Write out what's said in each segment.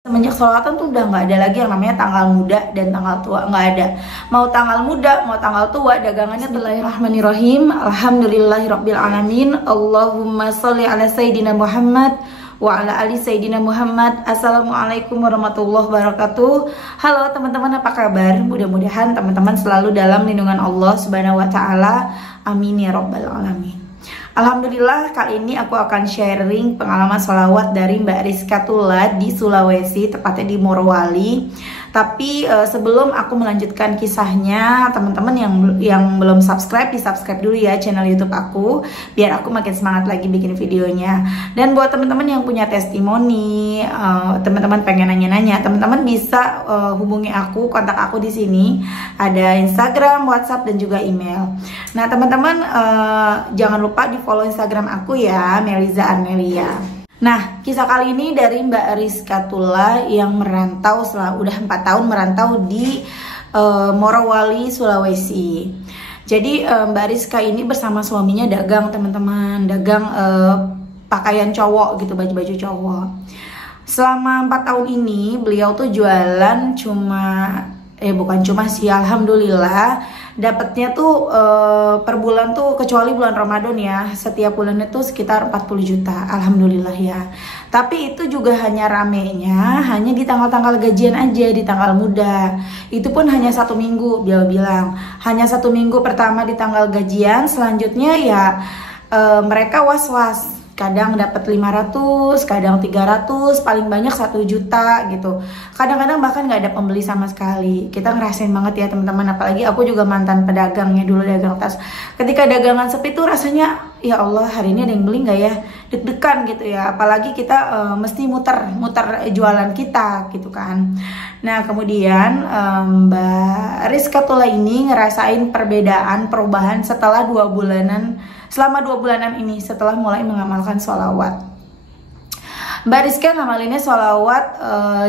Semenjak sholawatan tuh udah nggak ada lagi yang namanya tanggal muda dan tanggal tua, nggak ada. Mau tanggal muda, mau tanggal tua, dagangannya. Bismillahirrahmanirrahim. Alhamdulillahirabbil alamin. Allahumma sholli ala sayyidina Muhammad wa ala ali sayyidina Muhammad. Assalamualaikum warahmatullahi wabarakatuh. Halo teman-teman, apa kabar? Mudah-mudahan teman-teman selalu dalam lindungan Allah Subhanahu wa taala. Amin ya rabbal alamin. Alhamdulillah, kali ini aku akan sharing pengalaman sholawat dari Mbak Rizka Tula di Sulawesi, tepatnya di Morowali. Tapi sebelum aku melanjutkan kisahnya, teman-teman yang belum subscribe, di subscribe dulu ya channel YouTube aku, biar aku makin semangat lagi bikin videonya. Dan buat teman-teman yang punya testimoni, teman-teman pengen nanya-nanya, teman-teman bisa hubungi aku, kontak aku di sini. Ada Instagram, WhatsApp, dan juga email. Nah teman-teman, jangan lupa di follow Instagram aku ya, Meliza Armelia. Nah, kisah kali ini dari Mbak Rizka Tula yang merantau udah 4 tahun merantau di Morowali, Sulawesi. Jadi Mbak Rizka ini bersama suaminya dagang, teman-teman, dagang pakaian cowok gitu, baju-baju cowok. Selama 4 tahun ini beliau tuh jualan bukan cuma sih, alhamdulillah dapatnya tuh per bulan tuh, kecuali bulan Ramadan ya, setiap bulannya tuh sekitar 40 juta, alhamdulillah ya. Tapi itu juga hanya ramenya hanya di tanggal-tanggal gajian aja, di tanggal muda. Itu pun hanya 1 minggu, dia bilang hanya 1 minggu pertama di tanggal gajian, selanjutnya ya mereka was-was. Kadang dapat 500, kadang 300, paling banyak 1 juta gitu. Kadang-kadang bahkan nggak ada pembeli sama sekali. Kita ngerasain banget ya teman-teman, apalagi aku juga mantan pedagangnya dulu, dagang tas. Ketika dagangan sepi tuh rasanya, ya Allah, hari ini ada yang beli nggak ya? Deg-degan gitu ya. Apalagi kita mesti muter jualan kita gitu kan. Nah kemudian Mbak Rizka Tula ini ngerasain perubahan setelah 2 bulanan. Selama 2 bulanan ini setelah mulai mengamalkan sholawat, Mbak Rizka ngamalinnya sholawat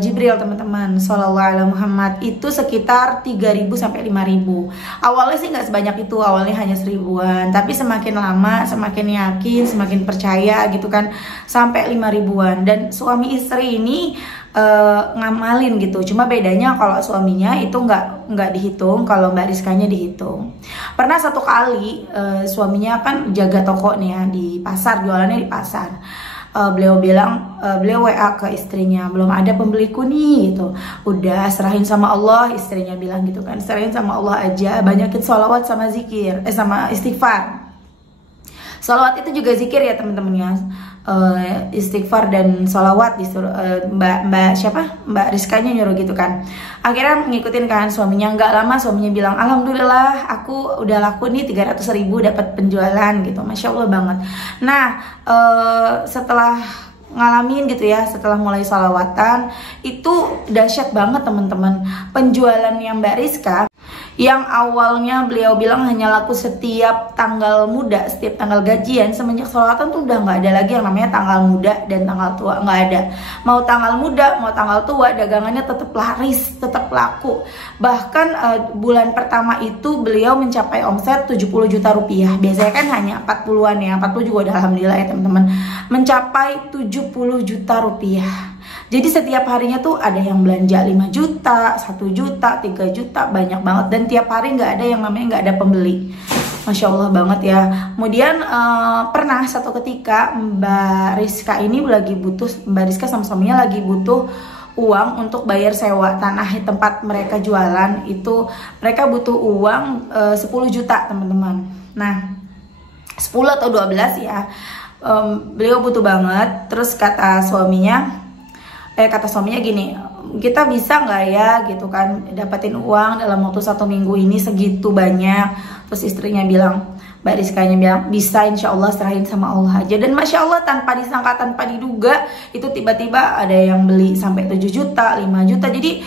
Jibril, teman-teman, sholawat ala Muhammad itu sekitar 3.000 sampai 5.000. Awalnya sih nggak sebanyak itu, awalnya hanya 1000-an, tapi semakin lama semakin yakin, semakin percaya gitu kan, sampai 5.000-an. Dan suami istri ini ngamalin gitu. Cuma bedanya kalau suaminya itu nggak dihitung, kalau Mbak Rizkanya dihitung. Pernah satu kali suaminya kan jaga toko nih ya, di pasar, jualannya di pasar. Beliau bilang, beliau WA ke istrinya, belum ada pembeliku nih gitu. Udah serahin sama Allah, istrinya bilang gitu kan, serahin sama Allah aja, banyakin sholawat sama zikir, sama istighfar. Sholawat itu juga zikir ya teman-teman ya. Istighfar dan sholawat disuruh Mbak Rizkanya nyuruh gitu kan. Akhirnya ngikutin kan suaminya. Nggak lama suaminya bilang, alhamdulillah aku udah laku nih 300.000 dapat penjualan gitu, masya Allah banget. Nah setelah ngalamin gitu ya, setelah mulai sholawatan itu dahsyat banget teman-teman. Penjualannya Mbak Rizka yang awalnya beliau bilang hanya laku setiap tanggal muda, setiap tanggal gajian, semenjak sholawatan tuh udah nggak ada lagi yang namanya tanggal muda dan tanggal tua, nggak ada. Mau tanggal muda, mau tanggal tua, dagangannya tetap laris, tetap laku. Bahkan bulan pertama itu beliau mencapai omset 70 juta rupiah. Biasanya kan hanya 40-an ya, 40 juga udah alhamdulillah ya teman-teman. Mencapai 70 juta rupiah. Jadi setiap harinya tuh ada yang belanja 5 juta, 1 juta, 3 juta, banyak banget. Dan tiap hari nggak ada yang namanya nggak ada pembeli. Masya Allah banget ya. Kemudian pernah satu ketika Mbak Rizka ini lagi butuh, Mbak Rizka sama suaminya lagi butuh uang untuk bayar sewa tanah tempat mereka jualan. Itu mereka butuh uang 10 juta teman-teman. Nah 10 atau 12 ya, beliau butuh banget. Terus kata suaminya gini, kita bisa nggak ya gitu kan dapetin uang dalam waktu 1 minggu ini segitu banyak. Terus istrinya bilang, Mbak Rizkanya bilang, bisa, insya Allah, serahin sama Allah aja. Dan masya Allah tanpa disangka, tanpa diduga, itu tiba-tiba ada yang beli sampai 7 juta, 5 juta. Jadi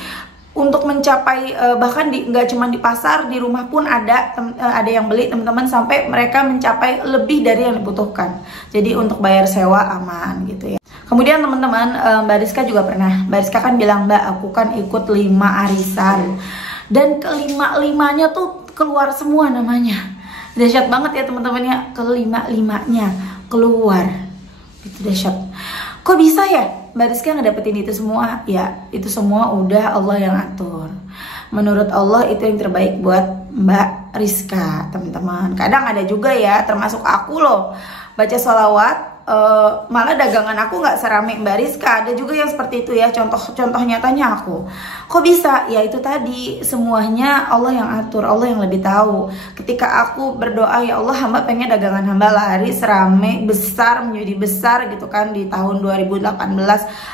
untuk mencapai bahkan nggak cuma di pasar, di rumah pun ada yang beli teman-teman, sampai mereka mencapai lebih dari yang dibutuhkan. Jadi untuk bayar sewa aman gitu ya. Kemudian teman-teman, Mbak Rizka juga pernah, Mbak Rizka kan bilang, Mbak aku kan ikut 5 arisan dan ke-5-5-nya tuh keluar semua namanya. Dahsyat banget ya teman-teman ya, ke-5-5-nya keluar. Itu dahsyat. Kok bisa ya? Mbak Rizka ngedapetin itu semua? Ya, itu semua udah Allah yang atur. Menurut Allah itu yang terbaik buat Mbak Rizka, teman-teman. Kadang ada juga ya, termasuk aku loh, baca sholawat, malah dagangan aku nggak serame Mbak Rizka. Ada juga yang seperti itu ya, contoh nyatanya aku. Kok bisa? Ya itu tadi, semuanya Allah yang atur, Allah yang lebih tahu. Ketika aku berdoa, ya Allah, hamba pengen dagangan hamba laris, rame, besar, menjadi besar gitu kan. Di tahun 2018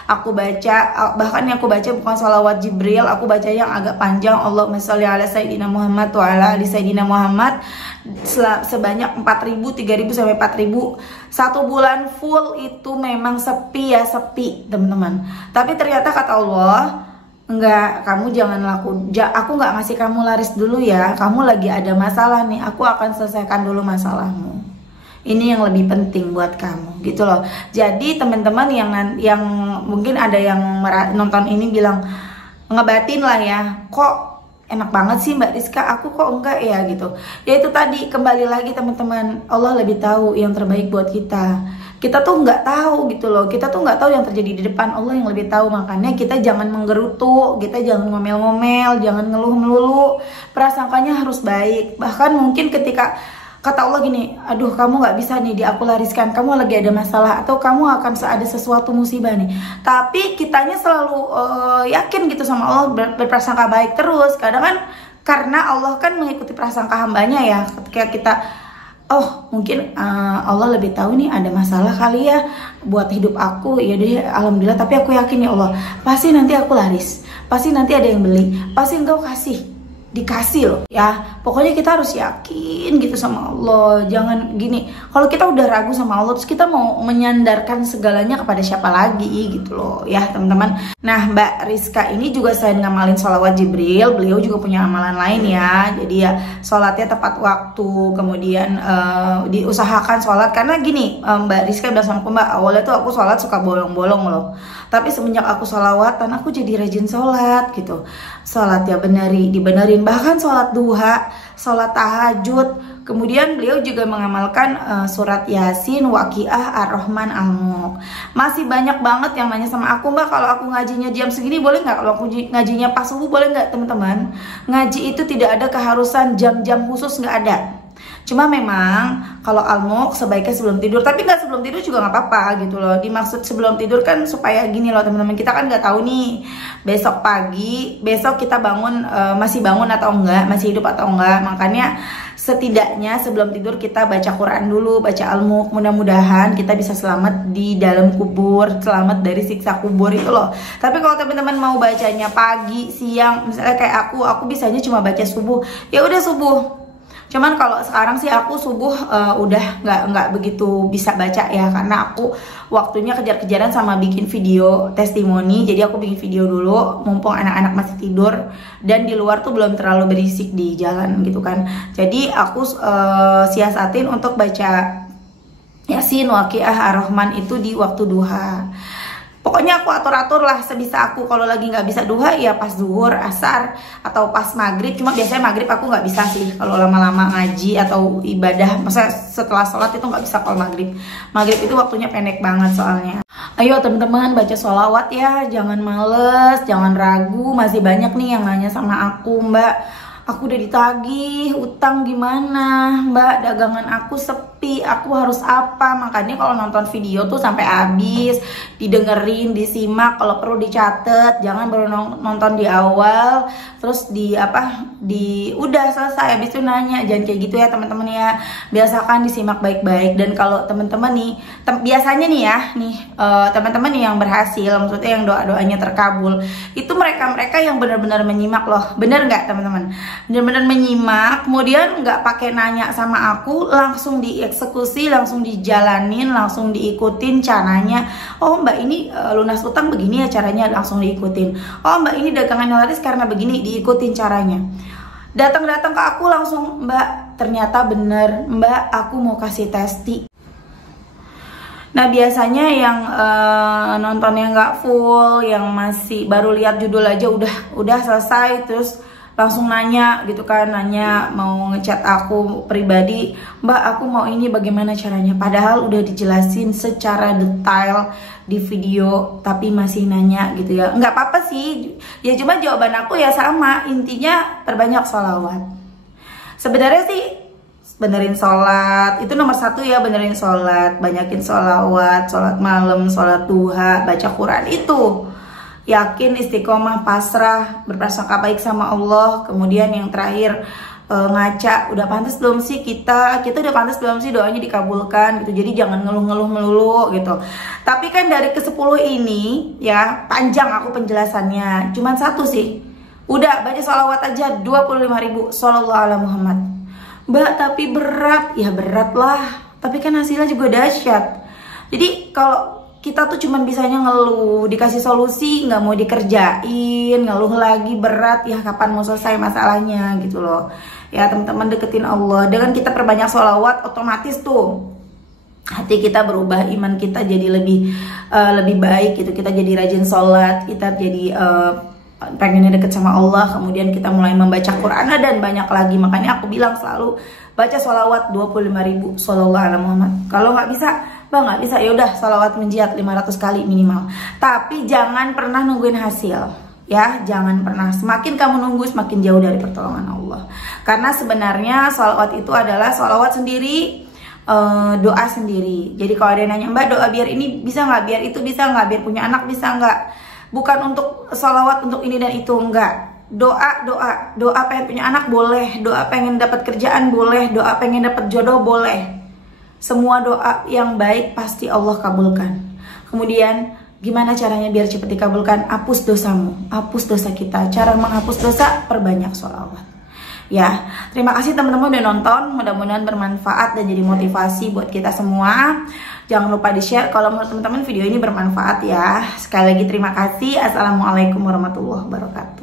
aku baca, bahkan yang aku baca bukan sholawat Jibril, aku baca yang agak panjang, Allahumma sholli ala Sayyidina Muhammad wa ala ali Sayyidina Muhammad, sebanyak 4.000, 3.000 sampai 4.000. 1 bulan full itu memang sepi ya, sepi teman-teman. Tapi ternyata kata Allah, enggak, kamu jangan aku nggak ngasih kamu laris dulu ya, kamu lagi ada masalah nih, aku akan selesaikan dulu masalahmu. Ini yang lebih penting buat kamu gitu loh. Jadi teman-teman yang mungkin ada yang nonton ini bilang ngebatin lah ya, kok enak banget sih Mbak Rizka, aku kok enggak ya gitu. Ya itu tadi, kembali lagi teman-teman, Allah lebih tahu yang terbaik buat kita. Kita tuh nggak tahu gitu loh, kita tuh nggak tahu yang terjadi di depan, Allah yang lebih tahu. Makanya kita jangan menggerutu, kita jangan ngomel-ngomel, jangan ngeluh melulu, prasangkanya harus baik. Bahkan mungkin ketika kata Allah gini, aduh kamu nggak bisa nih aku lariskan, kamu lagi ada masalah, atau kamu akan ada sesuatu musibah nih. Tapi kitanya selalu yakin gitu sama Allah, berprasangka baik terus. Kadang kan karena Allah kan mengikuti prasangka hambanya ya. Ketika kita, oh mungkin Allah lebih tahu nih ada masalah kali ya buat hidup aku, ya deh alhamdulillah. Tapi aku yakin ya Allah, pasti nanti aku laris, pasti nanti ada yang beli, pasti engkau dikasih loh ya. Pokoknya kita harus yakin gitu sama Allah. Jangan gini, kalau kita udah ragu sama Allah terus kita mau menyandarkan segalanya kepada siapa lagi gitu loh ya teman-teman. Nah Mbak Rizka ini juga selain ngamalin sholawat Jibril, beliau juga punya amalan lain ya. Jadi ya sholatnya tepat waktu, kemudian diusahakan sholat. Karena gini, Mbak Rizka bilang sama aku, Mbak, awalnya tuh aku sholat suka bolong-bolong loh, tapi semenjak aku sholawatan aku jadi rajin sholat gitu. Sholat ya dibenerin, bahkan sholat duha, sholat tahajud. Kemudian beliau juga mengamalkan surat Yasin, Waqiah, Ar-Rahman, Al-Mulk. Masih banyak banget yang nanya sama aku, Mbak, kalau aku ngajinya jam segini boleh nggak? Kalau aku ngajinya pas subuh boleh nggak? Teman-teman, ngaji itu tidak ada keharusan jam-jam khusus, nggak ada. Cuma memang kalau Al-Mulk sebaiknya sebelum tidur, tapi nggak sebelum tidur juga nggak apa-apa gitu loh. Dimaksud sebelum tidur kan supaya gini loh teman-teman, kita kan nggak tahu nih besok pagi, besok kita bangun masih bangun atau enggak, masih hidup atau enggak. Makanya setidaknya sebelum tidur kita baca Quran dulu, baca Al-Mulk. Mudah-mudahan kita bisa selamat di dalam kubur, selamat dari siksa kubur itu loh. Tapi kalau teman-teman mau bacanya pagi, siang, misalnya kayak aku bisanya cuma baca subuh, ya udah subuh. Cuman kalau sekarang sih aku subuh udah nggak begitu bisa baca ya, karena aku waktunya kejar-kejaran sama bikin video testimoni. Jadi aku bikin video dulu mumpung anak-anak masih tidur dan di luar tuh belum terlalu berisik di jalan gitu kan. Jadi aku siasatin untuk baca Yasin, Waqiah, Ar-Rahman itu di waktu duha. Pokoknya aku atur-atur lah sebisa aku. Kalau lagi nggak bisa duha ya pas zuhur, asar, atau pas maghrib. Cuma biasanya maghrib aku nggak bisa sih kalau lama-lama ngaji atau ibadah. Masa setelah sholat itu nggak bisa kalau maghrib. Maghrib itu waktunya pendek banget soalnya. Ayo teman-teman baca sholawat ya, jangan males, jangan ragu. Masih banyak nih yang nanya sama aku, Mbak, aku udah ditagih utang gimana Mbak, dagangan aku sepi, aku harus apa? Makanya kalau nonton video tuh sampai habis, didengerin, disimak, kalau perlu dicatat, jangan baru nonton di awal terus udah selesai habis itu nanya. Jangan kayak gitu ya teman-teman ya, biasakan disimak baik-baik. Dan kalau teman-teman nih biasanya nih ya teman-teman yang berhasil, maksudnya yang doa-doanya terkabul, itu mereka yang benar-benar menyimak loh. Bener nggak teman-teman? Benar-benar menyimak, kemudian nggak pakai nanya sama aku, langsung dieksekusi, langsung dijalanin, langsung diikutin caranya. Oh Mbak ini lunas utang begini ya caranya, langsung diikutin. Oh Mbak ini dagangannya laris karena begini, diikutin caranya. Datang-datang ke aku langsung, Mbak ternyata bener, Mbak aku mau kasih testi. Nah biasanya yang nontonnya nggak full, yang masih baru lihat judul aja udah selesai, terus langsung nanya gitu kan, nanya mau ngechat aku pribadi, Mbak aku mau ini bagaimana caranya, padahal udah dijelasin secara detail di video tapi masih nanya gitu ya. Nggak apa-apa sih ya, cuma jawaban aku ya sama, intinya perbanyak sholawat. Sebenarnya sih benerin sholat itu nomor satu ya, benerin sholat, banyakin sholawat, sholat malam, sholat duha, baca Quran itu. Yakin, istiqomah, pasrah, berprasangka baik sama Allah. Kemudian yang terakhir ngaca, udah pantas belum sih kita udah pantas belum sih doanya dikabulkan gitu. Jadi jangan ngeluh-ngeluh melulu gitu. Tapi kan dari ke-10 ini ya, panjang aku penjelasannya, cuman satu sih. Udah baca sholawat aja 25.000 Shallallahu ala Muhammad. Mbak tapi berat, ya berat lah, tapi kan hasilnya juga dahsyat. Jadi kalau kita tuh cuman bisanya ngeluh, dikasih solusi nggak mau dikerjain, ngeluh lagi berat, ya kapan mau selesai masalahnya gitu loh. Ya teman-teman, deketin Allah. Dengan kita perbanyak sholawat, otomatis tuh hati kita berubah, iman kita jadi lebih baik gitu. Kita jadi rajin sholat, kita jadi pengennya deket sama Allah. Kemudian kita mulai membaca Quran dan banyak lagi. Makanya aku bilang selalu baca sholawat 25.000 Shallallahu ala Muhammad. Kalau nggak bisa, Bang nggak bisa, ya udah sholawat menjihad 500 kali minimal. Tapi jangan pernah nungguin hasil ya, jangan pernah. Semakin kamu nunggu semakin jauh dari pertolongan Allah. Karena sebenarnya sholawat itu adalah sholawat sendiri, doa sendiri. Jadi kalau ada yang nanya, Mbak doa biar ini bisa nggak, biar itu bisa nggak, biar punya anak bisa nggak, bukan untuk sholawat untuk ini dan itu, enggak. Doa pengen punya anak boleh, doa pengen dapat kerjaan boleh, doa pengen dapat jodoh boleh. Semua doa yang baik pasti Allah kabulkan. Kemudian gimana caranya biar cepat dikabulkan? Hapus dosamu, hapus dosa kita. Cara menghapus dosa, perbanyak sholawat. Ya, terima kasih teman-teman udah nonton. Mudah-mudahan bermanfaat dan jadi motivasi buat kita semua. Jangan lupa di-share kalau menurut teman-teman video ini bermanfaat ya. Sekali lagi terima kasih. Assalamualaikum warahmatullahi wabarakatuh.